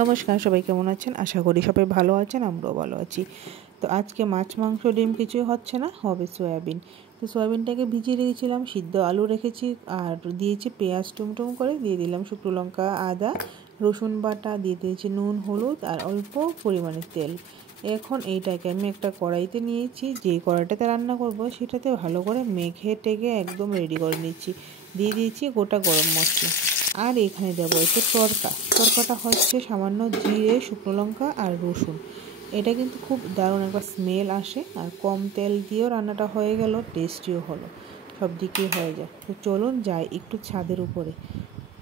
নমস্কার, সবাই কেমন আছেন? আশা করি সবাই ভালো আছেন, আমরাও ভালো আছি। তো আজকে মাছ মাংস ডিম কিছুই হচ্ছে না, হবে সয়াবিন। তো সয়াবিনটাকে ভিজিয়ে রেখেছিলাম, সিদ্ধ আলু রেখেছি আর দিয়েছি পেঁয়াজ টুমটুম করে, দিয়ে দিলাম শুকনো লঙ্কা, আদা, রসুন বাটা, দিয়ে দিয়েছি নুন, হলুদ আর অল্প পরিমাণে তেল। এখন এইটাকে আমি একটা কড়াইতে নিয়েছি, যে কড়াইটাতে রান্না করব সেটাতে ভালো করে মেখে টেকে একদম রেডি করে নিচ্ছি। দিয়ে দিয়েছি গোটা গরম মশলা, আর এখানে দেবো একটু তড়কাটা হচ্ছে সামান্য জিরে, শুকনো লঙ্কা আর রসুন। এটা কিন্তু খুব দারুণ একটা স্মেল আসে, আর কম তেল দিয়েও রান্নাটা হয়ে গেল, টেস্টিও হলো, সব দিকেই হয়ে যায়। তো চলুন যাই একটু ছাদের উপরে।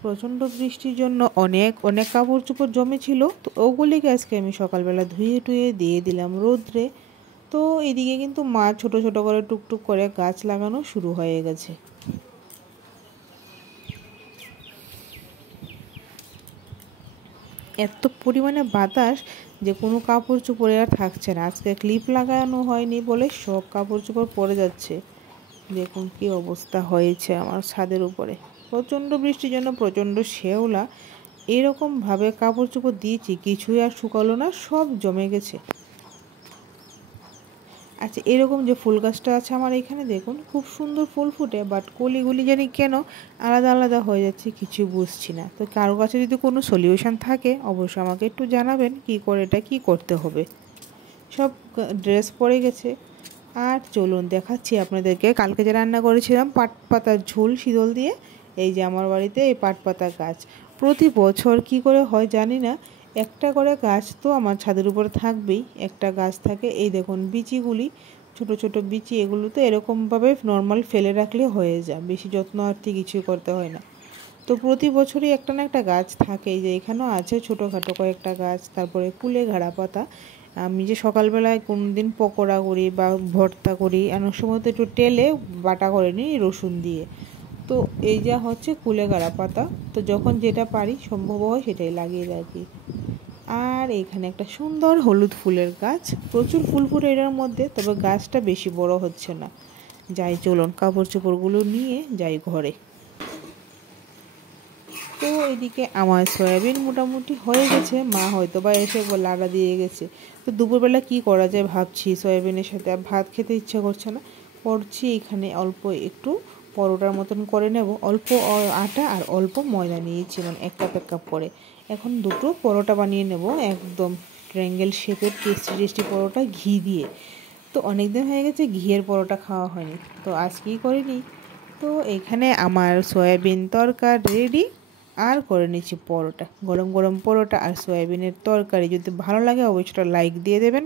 প্রচণ্ড বৃষ্টির জন্য অনেক কাপড় চোপড় জমেছিল, তো ওগুলিকে আজকে আমি সকালবেলা ধুয়ে টুয়ে দিয়ে দিলাম রোদ্রে। তো এদিকে কিন্তু মা ছোট ছোট করে টুকটুক করে গাছ লাগানো শুরু হয়ে গেছে। এত পরিমাণে বাতাস যে কোনো কাপড় চোপড়ে আর থাকছে না। আজকে ক্লিপ লাগানো হয়নি বলে সব কাপড় চোপড় পরে যাচ্ছে। দেখুন কি অবস্থা হয়েছে আমার ছাদের উপরে। প্রচণ্ড বৃষ্টির জন্য প্রচণ্ড শেওলা, এরকমভাবে কাপড় চোপড় দিয়েছি, কিছুই আর শুকালো না, সব জমে গেছে। আচ্ছা, এরকম যে ফুল গাছটা আছে আমার এখানে, দেখুন খুব সুন্দর ফুল ফুটে, বাট কলিগুলি জানি কেন আলাদা আলাদা হয়ে যাচ্ছে, কিছু বুঝছি না। তো কারো কাছে যদি কোনো সলিউশন থাকে অবশ্যই আমাকে একটু জানাবেন, কি করে এটা কি করতে হবে। সব ড্রেস পরে গেছে। আর চলুন দেখাচ্ছি আপনাদেরকে, কালকে যে রান্না করেছিলাম পাট পাতার ঝোল শীতল দিয়ে। এই যে আমার বাড়িতে এই পাট পাতা গাছ, প্রতি বছর কি করে হয় জানি না, একটা করে গাছ তো আমার ছাদের উপরে থাকবেই। একটা গাছ থাকে, এই দেখুন বিচিগুলি, ছোট ছোট বিচি, এগুলো তো এরকমভাবে নর্মাল ফেলে রাখলে হয়ে যায়, বেশি যত্ন আরতি কিছুই করতে হয় না। তো প্রতি বছরই একটা না একটা গাছ থাকে, এই যে এখানেও আছে ছোটোখাটো কয়েকটা গাছ। তারপরে কুলেখাড়া পাতা, আমি যে সকালবেলায় কোনো দিন পকোড়া করি বা ভর্তা করি, অনেক সময় তো একটু তেলে বাটা করে নিই রসুন দিয়ে। তো এই যা হচ্ছে কুলেখাড়া পাতা, তো যখন যেটা পারি সম্ভব হয় সেটাই লাগিয়ে রাখি। আর এখানে একটা সুন্দর হলুদ ফুলের গাছ, প্রচুর ফুল ফুটে এটার মধ্যে, তবে গাছটা বেশি বড় হচ্ছে না। যাই চলুন কাপড় চোপড়গুলো নিয়ে যাই ঘরে। তো এদিকে আমার সয়াবিন মোটামুটি হয়ে গেছে, মা হয়তো বা এসে লাড়া দিয়ে গেছে। তো দুপুরবেলা কি করা যায় ভাবছি, সয়াবিনের সাথে ভাত খেতে ইচ্ছা করছে না, করছি এখানে অল্প একটু পরোটার মতন করে নেব। অল্প আটা আর অল্প ময়দা নিয়েছি, মানে এক কাপ করে। এখন দুটো পরোটা বানিয়ে নেব, একদম ট্রায়াঙ্গেল শেপের টেস্টি পরোটা ঘি দিয়ে। তো অনেক দিন হয়ে গেছে ঘিয়ের পরোটা খাওয়া হয়নি, তো আজকেই করিনি। তো এখানে আমার সয়াবিন তরকারি রেডি, আর করে নিচ্ছি পরোটা, গরম গরম পরোটা আর সয়াবিনের তরকারি। যদি ভালো লাগে অবশ্যই লাইক দিয়ে দেবেন।